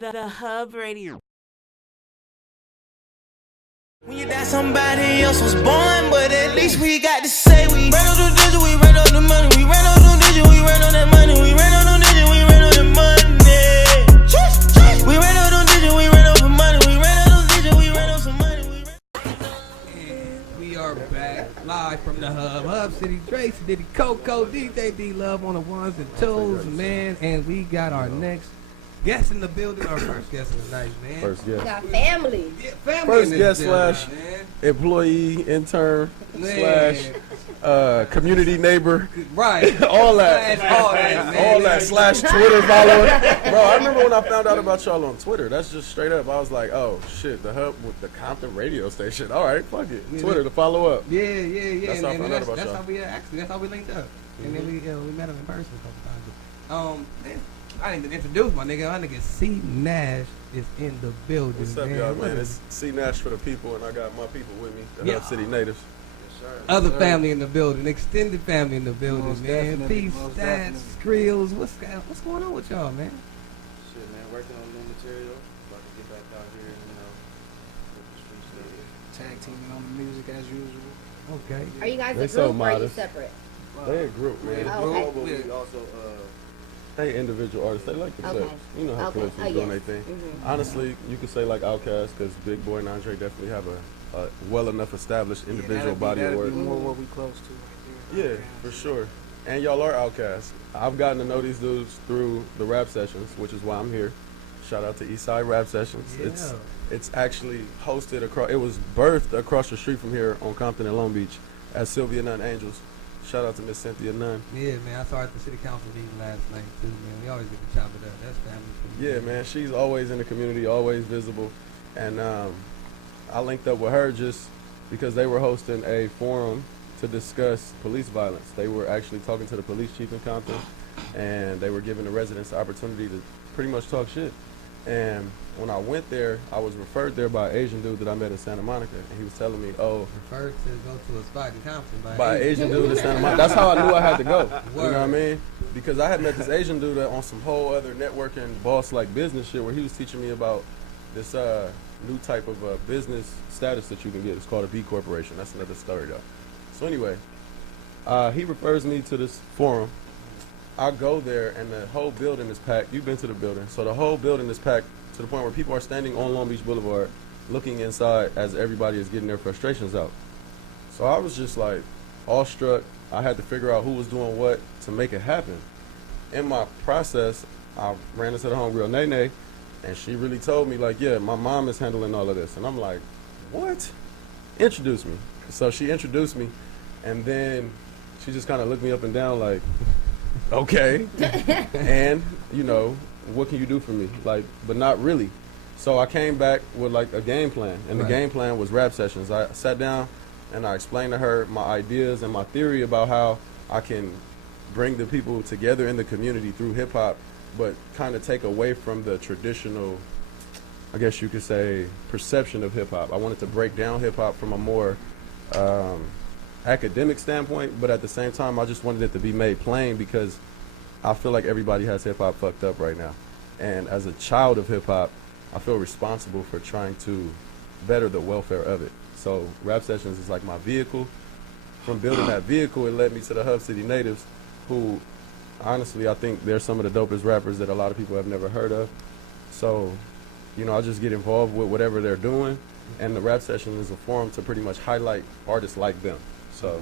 The Hub Radio. When you die, somebody else was born, but at least we got to say we ran on the digit, we ran on the money, we ran on the digit, we ran on that money, we ran on the digit, we ran on the money. We ran on the digit, we ran on the money, we ran on the digit, we ran on some money, we ran. And we are back live from the Hub City. Dre, Diddy, Coco, DJ D Love on the ones and twos, man. And we got our next guest in the building, our first guest of the night, man. First guest. We got family. Yeah, family First in guest this slash building, man. employee, intern, Man. slash community neighbor. Right. All that. Slash all that, man. All that slash Twitter follower. Bro, I remember when I found out about y'all on Twitter. That's just straight up. I was like, oh shit, the Hub with the Compton radio station. All right, fuck it. Yeah. Twitter to follow up. Yeah. That's how I found out about that's y'all. how we actually, that's how we linked up. And then we met him in person a couple times. Man, I didn't even introduce my nigga. My nigga C Nash is in the building. What's up, man. y'all, man? It's C Nash for the people, and I got my people with me, the Yeah. Hub City natives. Other family in the building, extended family in the building, Most man. definitely, Peace, most stats, definitely. skrills. What's going on with y'all, man? Shit, man, working on new material. About to get back out here, you know, with the streets, tag teaming on the music as usual. Okay. Are you guys They a so group or are you modest. separate? They a group, man. Oh, okay. But we also, They individual artists. They like themselves. Okay. You know how Okay. Clips is Oh, doing yes. their thing. Mhm. Honestly, you could say like Outkast, because Big Boy and Andre definitely have a well enough established individual body of work. That'd be more what we close to right there. Yeah, for sure. And y'all are Outcasts. I've gotten to know these dudes through the rap sessions, which is why I'm here. Shout out to Eastside Rap Sessions. Yeah. It's actually hosted across. It was birthed across the street from here on Compton and Long Beach at Sylvia Nunn Angels. Shout out to Miss Cynthia Nunn. Yeah, man. I saw her at the city council meeting last night too, man. We always get to chop it up. That's family. For me. Yeah, man, she's always in the community, always visible. And I linked up with her just because they were hosting a forum to discuss police violence. They were actually talking to the police chief in Compton, and they were giving the residents the opportunity to pretty much talk shit. And when I went there, I was referred there by an Asian dude that I met in Santa Monica, and he was telling me, oh, Referred to go to a spot in Compton by an Asian dude in Santa Monica. That's how I knew I had to go. You know Word. what I mean? Because I had met this Asian dude on some whole other networking boss-like business shit where he was teaching me about this new type of business status that you can get. It's called a B corporation. That's another story though. So anyway, he refers me to this forum. I go there and the whole building is packed. You've been to the building. So the whole building is packed to the point where people are standing on Long Beach Boulevard looking inside as everybody is getting their frustrations out. So I was just like awestruck. I had to figure out who was doing what to make it happen. In my process, I ran into the homegirl Nene, and she really told me like, yeah, my mom is handling all of this. And I'm like, what? Introduce me. So she introduced me, and then she just kind of looked me up and down like, okay. And, you know, what can you do for me? Like, but not really. So I came back with like a game plan, and Right. the game plan was rap sessions. I sat down and I explained to her my ideas and my theory about how I can bring the people together in the community through hip hop, but kind of take away from the traditional, I guess you could say, perception of hip hop. I wanted to break down hip hop from a more academic standpoint, but at the same time, I just wanted it to be made plain because I feel like everybody has hip hop fucked up right now. And as a child of hip hop, I feel responsible for trying to better the welfare of it. So Rap Sessions is like my vehicle. From building that vehicle, it led me to the Hub City Natives, who honestly, I think they're some of the dopest rappers that a lot of people have never heard of. So, you know, I just get involved with whatever they're doing, and the Rap Session is a forum to pretty much highlight artists like them. So,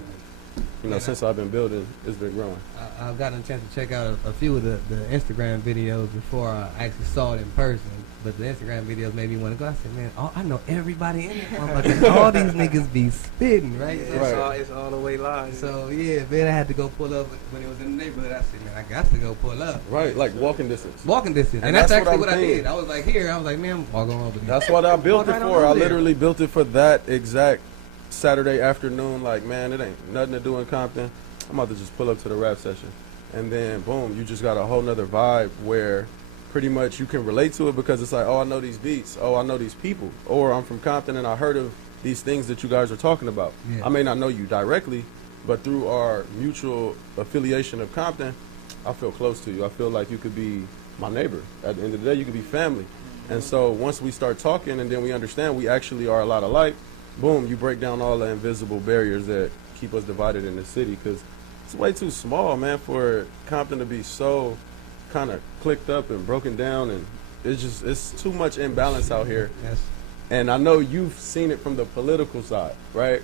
you know, since I've been building, it's been growing. I've gotten a chance to check out a few of the Instagram videos before I actually saw it in person. But the Instagram videos made me want to go. I said, man, I know everybody in it. All these niggas be spitting, right? Right. It's all the way live. So, yeah, man, I had to go pull up when it was in the neighborhood. I said, man, I got to go pull up. Right, like walking distance. Walking distance. And And that's that's actually what what I'm I did. thinking. I was like, here. I was like, man, I'm walking over there. That's what I built Walk it right for. on I there. literally built it for that exact Saturday afternoon. Like, man, it ain't nothing to do in Compton. I'm about to just pull up to the rap session. And then, boom, you just got a whole nother vibe where pretty much you can relate to it because it's like, oh, I know these beats. Oh, I know these people. Or I'm from Compton and I heard of these things that you guys are talking about. Yeah. I may not know you directly, but through our mutual affiliation of Compton, I feel close to you. I feel like you could be my neighbor. At the end of the day, you could be family. And so once we start talking and then we understand we actually are a lot alike, boom, you break down all the invisible barriers that keep us divided in the city, because it's way too small, man, for Compton to be so kind of clicked up and broken down, and it's too much imbalance out here. Yes. And I know you've seen it from the political side, right?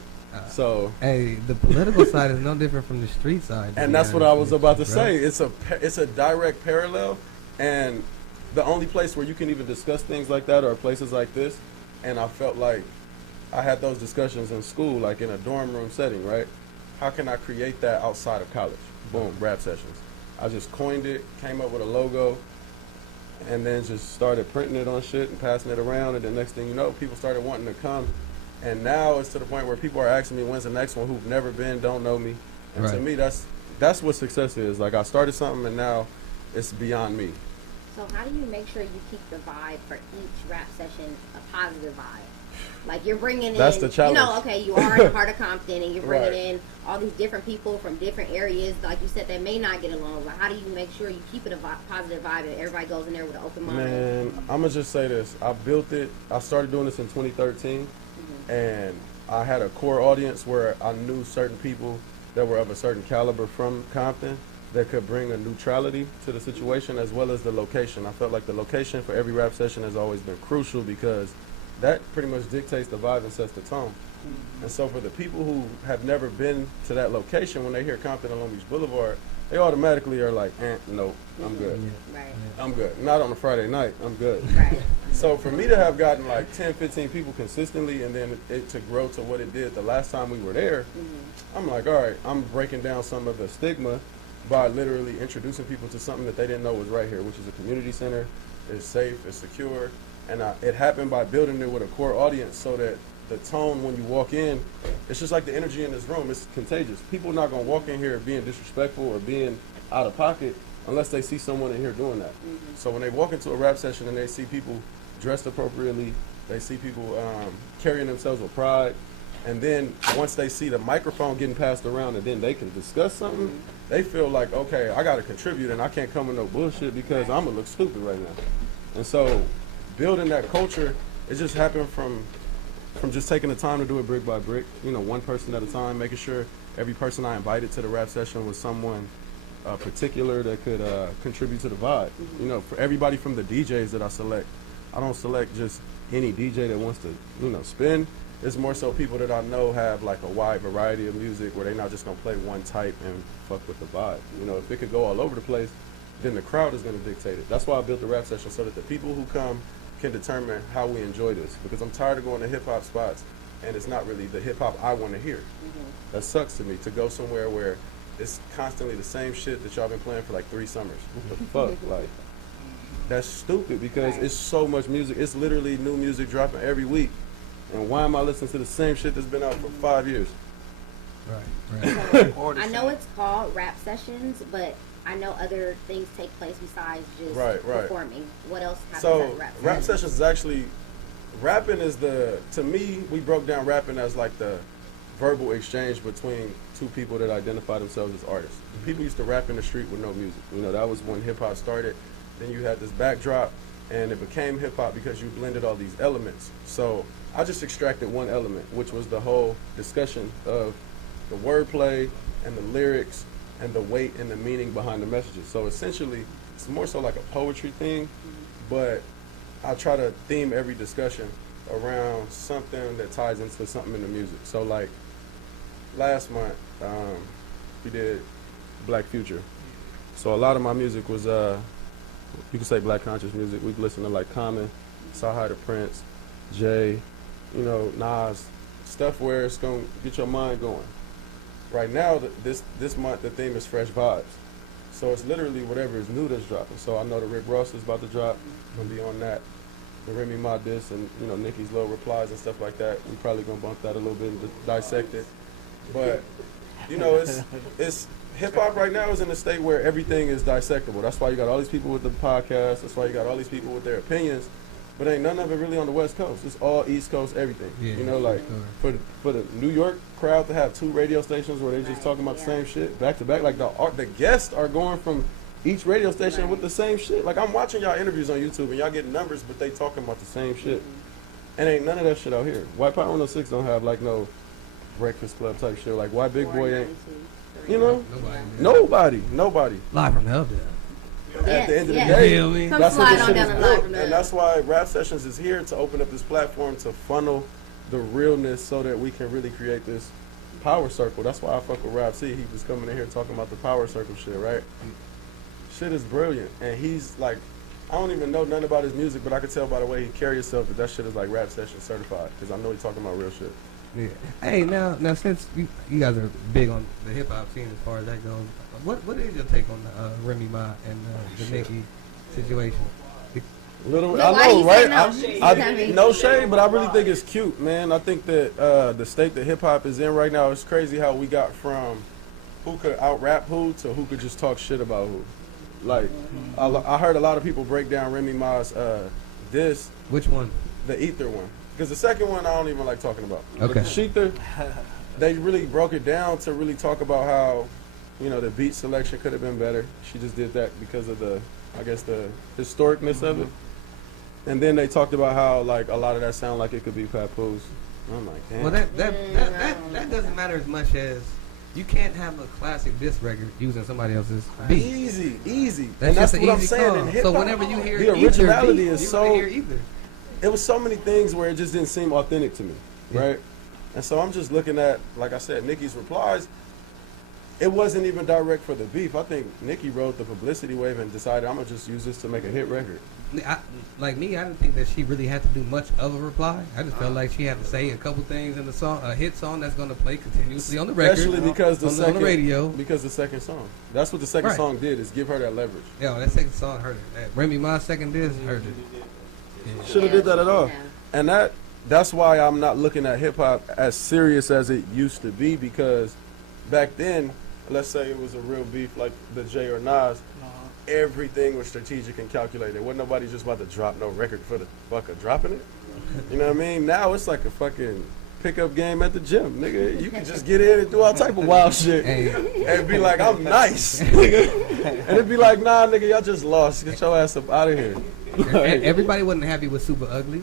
So hey, the political side is no different from the street side. And that's what I was about to say. It's a direct parallel, and the only place where you can even discuss things like that are places like this. And I felt like I had those discussions in school, like in a dorm room setting, right? How can I create that outside of college? Boom, rap sessions. I just coined it, came up with a logo, and then just started printing it on shit and passing it around. And the next thing you know, people started wanting to come. And now it's to the point where people are asking me, when's the next one, who've never been, don't know me. And Right. to me, that's what success is. Like, I started something, and now it's beyond me. So how do you make sure you keep the vibe for each rap session a positive vibe? Like, you're bringing in, That's the challenge. you know, okay, you are in the heart of Compton, and you're bringing Right. in all these different people from different areas, like you said, that may not get along. But how do you make sure you keep it a positive vibe and everybody goes in there with an open mind? Man, I'm going to just say this. I built it. I started doing this in 2013, and I had a core audience where I knew certain people that were of a certain caliber from Compton that could bring a neutrality to the situation, as well as the location. I felt like the location for every rap session has always been crucial, because that pretty much dictates the vibe and sets the tone. And so for the people who have never been to that location, when they hear Compton and Long Beach Boulevard, they automatically are like, no, I'm good. Right, I'm good. Not on a Friday night, I'm good. right. So for me to have gotten like 10, 15 people consistently, and then it to grow to what it did the last time we were there, I'm like, all right, I'm breaking down some of the stigma by literally introducing people to something that they didn't know was right here, which is a community center. It's safe, it's secure, and it happened by building it with a core audience, so that the tone when you walk in, it's just like the energy in this room. It's contagious. People are not going to walk in here being disrespectful or being out of pocket unless they see someone in here doing that. So when they walk into a rap session and they see people dressed appropriately, they see people carrying themselves with pride, and then once they see the microphone getting passed around and then they can discuss something, they feel like, okay, I got to contribute, and I can't come with no bullshit because I'm going to look stupid right now. And so building that culture, it just happened from just taking the time to do it brick by brick, you know, one person at a time, making sure every person I invited to the rap session was someone particular that could contribute to the vibe. You know, for everybody from the DJs that I select, I don't select just any DJ that wants to, you know, spin. It's more so people that I know have like a wide variety of music, where they're not just gonna play one type and fuck with the vibe. You know, if it could go all over the place, then the crowd is gonna dictate it. That's why I built the rap session, so that the people who come can determine how we enjoy this. Because I'm tired of going to hip hop spots and it's not really the hip hop I want to hear. That sucks to me, to go somewhere where it's constantly the same shit that y'all been playing for like 3 summers. What the fuck? Like, that's stupid, because it's so much music. It's literally new music dropping every week. And why am I listening to the same shit that's been out for 5 years? Right. I know it's called rap sessions, but I know other things take place besides just performing. What else happens at rap sessions? Rap sessions is actually, rapping is to me, we broke down rapping as like the verbal exchange between two people that identify themselves as artists. People used to rap in the street with no music. You know, that was when hip hop started. Then you had this backdrop, and it became hip hop because you blended all these elements. So I just extracted one element, which was the whole discussion of the wordplay and the lyrics and the weight and the meaning behind the messages. So essentially, it's more so like a poetry thing, but I try to theme every discussion around something that ties into something in the music. So like last month, we did Black Future. So a lot of my music was, you could say black conscious music. We'd listen to like Common, Sahai the Prince, Jay, you know, Nas, stuff where it's gonna get your mind going. Right now, this month, the theme is fresh vibes. So it's literally whatever is new that's dropping. So I know the Rick Ross is about to drop. I'm gonna be on that. The Remy Ma diss and, you know, Nicki's little replies and stuff like that. We probably gonna bump that a little bit and dissect it. But, you know, it's hip hop right now is in a state where everything is dissectable. That's why you got all these people with the podcast. That's why you got all these people with their opinions. But ain't none of it really on the West Coast. It's all East Coast, everything. Yeah, you know, like for the New York crowd to have 2 radio stations where they just talking about the same shit back to back. Like the guests are going from each radio station with the same shit. Like I'm watching y'all interviews on YouTube and y'all getting numbers, but they talking about the same shit. And ain't none of that shit out here. Why Power 106 don't have like no Breakfast Club type shit? Like why Big Boy ain't? You know, nobody. Live from hell, there. At the end of the Yes. day, You feel me? Come that's what slide this on shit down is the built, line from and that's why Rap Sessions is here to open up this platform to funnel the realness so that we can really create this power circle. That's why I fuck with Rob C. He was coming in here talking about the power circle shit, right? Shit is brilliant, and he's like, I don't even know nothing about his music, but I can tell by the way he carry himself that shit is like Rap Session certified, because I know he's talking about real shit. Yeah. Hey, now since you guys are big on the hip hop scene as far as that goes, what is your take on the Remy Ma and the Nicki situation? Little, No, I why know, you right? say no? No shade, but I really think it's cute, man. I think that the state that hip hop is in right now, it's crazy how we got from who could out rap who to who could just talk shit about who. Like, I heard a lot of people break down Remy Ma's diss, Which one? the Ether one, because the second one I don't even like talking about. Okay. But the Sheether, they really broke it down to really talk about how, you know, the beat selection could have been better. She just did that because of the, I guess, the historicness of it. And then they talked about how like a lot of that sound like it could be Papoose. I'm like, damn. Well, that doesn't matter as much as you can't have a classic diss record using somebody else's beat. Easy. That's And that's just an what I'm easy saying. call. In hip So hop, whenever you hear the Ether originality beat, is you so. wanna hear Ether. It was so many things where it just didn't seem authentic to me, Yeah. right? And so I'm just looking at, like I said, Nicki's replies. It wasn't even direct for the beef. I think Nicki rode the publicity wave and decided I'm gonna just use this to make a hit record. I didn't think that she really had to do much of a reply. I just felt like she had to say a couple things in the song, a hit song that's going to play continuously on the record, Especially because on the radio. Because the second song. That's what the second Right. song did, is give her that leverage. Yo, that second song hurt it. That Remy Ma's second diss hurt it. Should have did that at all. Yeah. And that's why I'm not looking at hip hop as serious as it used to be, because back then, let's say it was a real beef like the Jay or Nas, everything was strategic and calculated. Wasn't nobody just about to drop no record for the fuck of dropping it. You know what I mean? Now it's like a fucking pickup game at the gym, nigga. You can just get in and do all type of wild shit Hey. and be like, I'm nice, nigga. And it'd be like, nah, nigga, y'all just lost. Get your ass up out of here. Everybody wasn't happy with Super Ugly.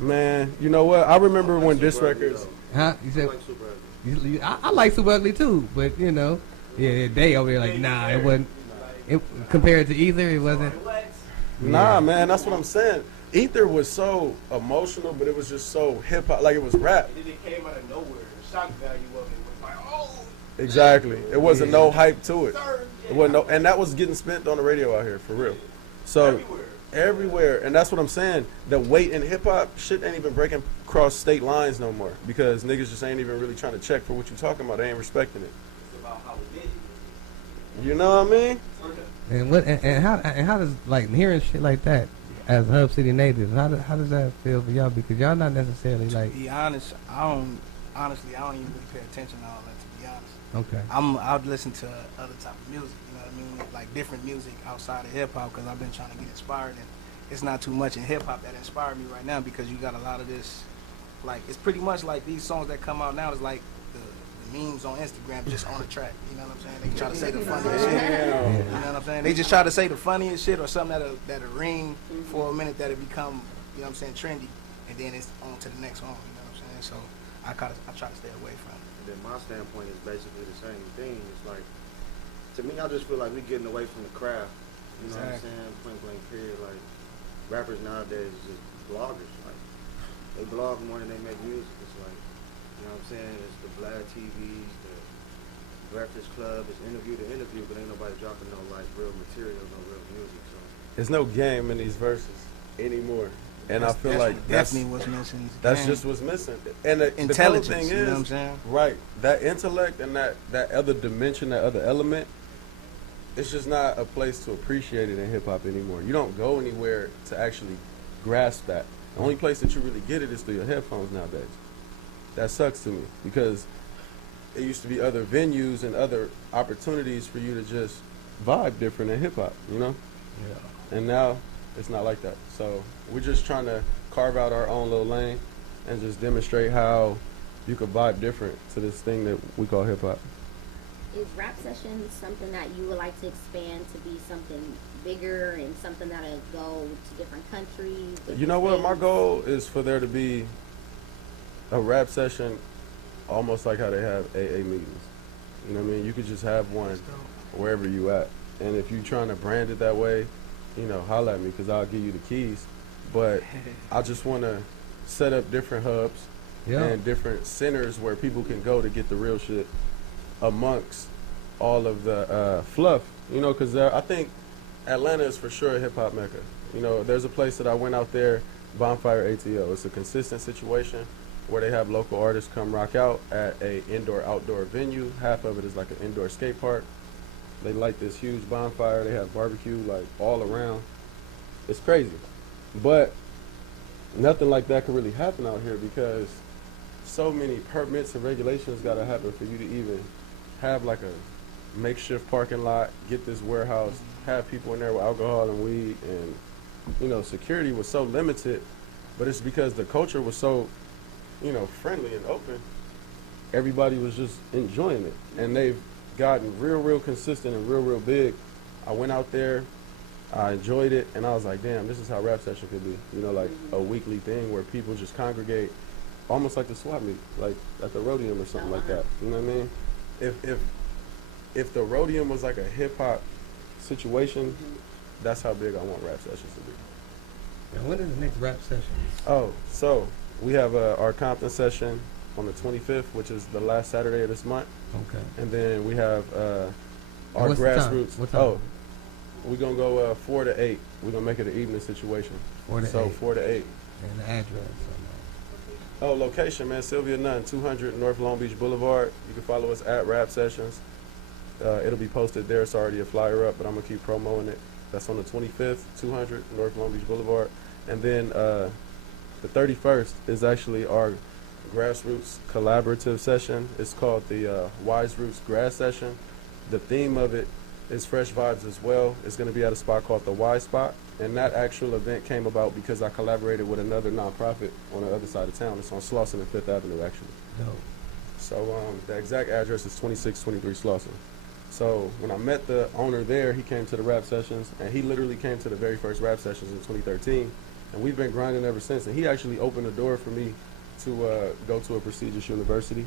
Man, you know what? I remember when diss records. Huh? You said I like Super Ugly too, but you know, yeah, they over there like, nah, it wasn't. It, compared to either, it wasn't. Nah, man, that's what I'm saying. Ether was so emotional, but it was just so hip hop, like it was rap. And then it came out of nowhere. The shock value of it was like, oh, Exactly. It wasn't no hype to it. It wasn't no, and that was getting spent on the radio out here for real. So everywhere, and that's what I'm saying. The weight in hip hop shit ain't even breaking across state lines no more, because niggas just ain't even really trying to check for what you talking about. They ain't respecting it. it's about how we did it. You know what I mean? And how does like hearing shit like that as Hub City natives? How does that feel for y'all? Because y'all not necessarily like. To be honest, I don't even really pay attention to all that. To be honest, Okay. I'll listen to other type of music. You know what I mean? Like different music outside of hip hop, because I've been trying to get inspired, and it's not too much in hip hop that inspired me right now, because you got a lot of this. Like it's pretty much like these songs that come out now is like the memes on Instagram just on the track. You know what I'm saying? They try to say the funniest shit. You know what I'm saying? They just try to say the funniest shit or something that'll ring for a minute, that'll become, you know what I'm saying, trendy, and then it's on to the next song. You know what I'm saying? So I try to stay away from it. Then my standpoint is basically the same thing. It's like, to me, I just feel like we're getting away from the craft. You know what I'm saying? Point blank period. Like, rappers nowadays is just bloggers. Like, they blog more than they make music. It's like, you know what I'm saying? It's the Vlad TVs, the Breakfast Club, it's interview to interview, but ain't nobody dropping no, like, real material, no real music. So There's no game in these verses anymore, and I feel like that's definitely what's missing. that's just what's missing. And the cool intelligence. thing You know what I'm is, saying? right, that intellect and that other dimension, that other element, it's just not a place to appreciate it in hip hop anymore. You don't go anywhere to actually grasp that. The only place that you really get it is through your headphones nowadays. That sucks to me, because it used to be other venues and other opportunities for you to just vibe different in hip hop, you know? Yeah. And now it's not like that. So we're just trying to carve out our own little lane and just demonstrate how you could vibe different to this thing that we call hip hop. Is rap sessions something that you would like to expand to be something bigger and something that'll go to different countries? You know what? My states? goal is for there to be a rap session almost like how they have AA meetings. You know what I mean? You could just have one wherever you at. And if you're trying to brand it that way, you know, holla at me because I'll give you the keys. But I just want to set up different hubs and different centers where people can go to get the real shit amongst all of the fluff. You know, because I think Atlanta is for sure a hip-hop mecca. You know, there's a place that I went out there, Bonfire ATO. It's a consistent situation where they have local artists come rock out at a indoor-outdoor venue. Half of it is like an indoor skate park. They light this huge bonfire. They have barbecue like all around. It's crazy. But nothing like that could really happen out here because so many permits and regulations got to happen for you to even have like a makeshift parking lot, get this warehouse, have people in there with alcohol and weed, and you know, security was so limited, but it's because the culture was so, you know, friendly and open. Everybody was just enjoying it, and they've gotten real consistent and real big. I went out there, I enjoyed it, and I was like, damn, this is how rap session could be. You know, like a weekly thing where people just congregate, almost like the swap meet, like at the Rodeum or something like that. You know what I mean? If the Rodeum was like a hip hop situation, that's how big I want rap sessions to be. And when is the next rap session? Oh, so we have our Compton session on the 25th, which is the last Saturday of this month. Okay. And then we have our what's the time? grassroots. What time? Oh, we're going to go 4 to 8. We're going to make it an evening situation. 4 to 8. 4 to 8. And the address. Oh, location, man. Sylvia Nunn, 200 North Long Beach Boulevard. You can follow us at Rap Sessions. It'll be posted there. It's already a flyer up, but I'm going to keep promoting it. That's on the 25th, 200 North Long Beach Boulevard. And then the 31st is actually our grassroots collaborative session. It's called the Wise Roots Grass Session. The theme of it is fresh vibes as well. It's going to be at a spot called the Y Spot. And that actual event came about because I collaborated with another nonprofit on the other side of town. It's on Slauson and 5th Avenue, actually. Dope. So the exact address is 2623 Slauson. So when I met the owner there, he came to the rap sessions, and he literally came to the very first rap sessions in 2013. And we've been grinding ever since. And he actually opened the door for me to go to a prestigious university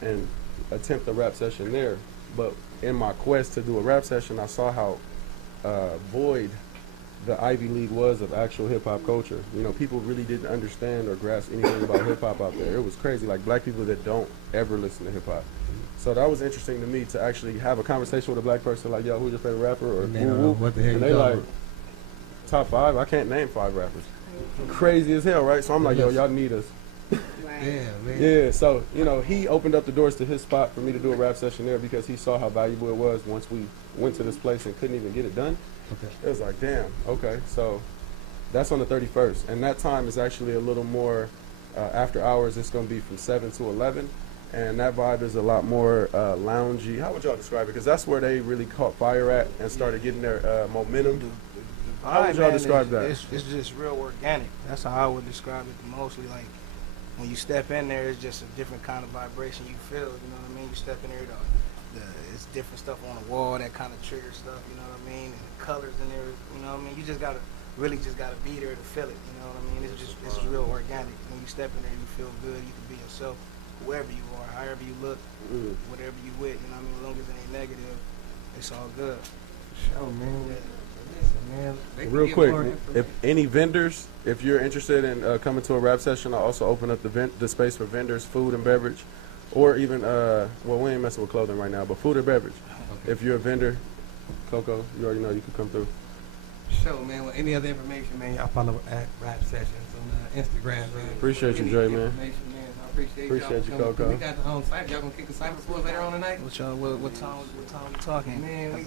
and attempt a rap session there. But in my quest to do a rap session, I saw how void the Ivy League was of actual hip-hop culture. You know, people really didn't understand or grasp anything about hip-hop out there. It was crazy, like black people that don't ever listen to hip-hop. So that was interesting to me to actually have a conversation with a black person like, yo, who's your favorite rapper? Or And they don't know what the hell and you they talking like, top 5? I can't name 5 rappers. Crazy as hell, right? So I'm like, yo, y'all need us. Right. Yeah, man. Yeah, so, you know, he opened up the doors to his spot for me to do a rap session there because he saw how valuable it was once we went to this place and couldn't even get it done. Okay. It was like, damn, okay. So that's on the 31st. And that time is actually a little more after hours. It's going to be from 7 to 11. And that vibe is a lot more loungy. How would y'all describe it? Because that's where they really caught fire at and started getting their momentum. How would y'all describe that? It's just real organic. That's how I would describe it mostly. Like, when you step in there, it's just a different kind of vibration you feel. You know what I mean? You step in there, it's different stuff on the wall that kind of triggers stuff. You know what I mean? And the colors in there. You know what I mean? You just gotta really be there to feel it. You know what I mean? It's real organic. When you step in there, you feel good. You can be yourself, whoever you are, however you look, whatever you with. You know what I mean? As long as it ain't negative, it's all good. Show, man. Listen, man. They can Real get quick, more if information. any vendors, if you're interested in coming to a rap session, I also open up the space for vendors, food and beverage, or even, well, we ain't messing with clothing right now, but food and beverage. Okay. If you're a vendor, Coco, you already know you can come through. Show, man. With any other information, man, y'all follow at Rap Sessions on Instagram, man. Appreciate you, Any Dre, man. information, I appreciate Appreciate y'all you, coming through. Coco. We got the site. Y'all gonna kick a cipher for us later on tonight? What time we talking? Man, we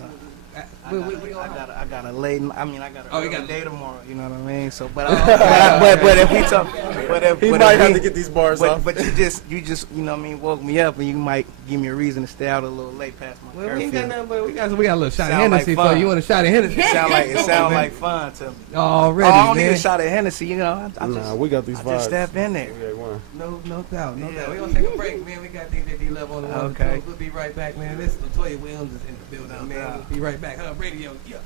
I got a late. I mean, I got a you got a day tomorrow. You know what I mean? So, but if we talk, He might have to get these bars off. But you just you know what I mean, woke me up, and you might give me a reason to stay out a little late past my Well, we ain't curfew. got nothing, but we got a little shot of Sound like Hennessy for fun. you. You want a shot of Hennessy? It sound like fun to me. Already, I don't man. need a shot of Hennessy, you know. I Nah, just, we got these I vibes. just step in there. Yeah, fun. No doubt, no Yeah. doubt. We're gonna take a break, man. We got DJ D Love on the one. Okay. We'll be right back, man. This is Latoya Williams is in the building, No man. doubt. We'll be right back. Radio, yeah.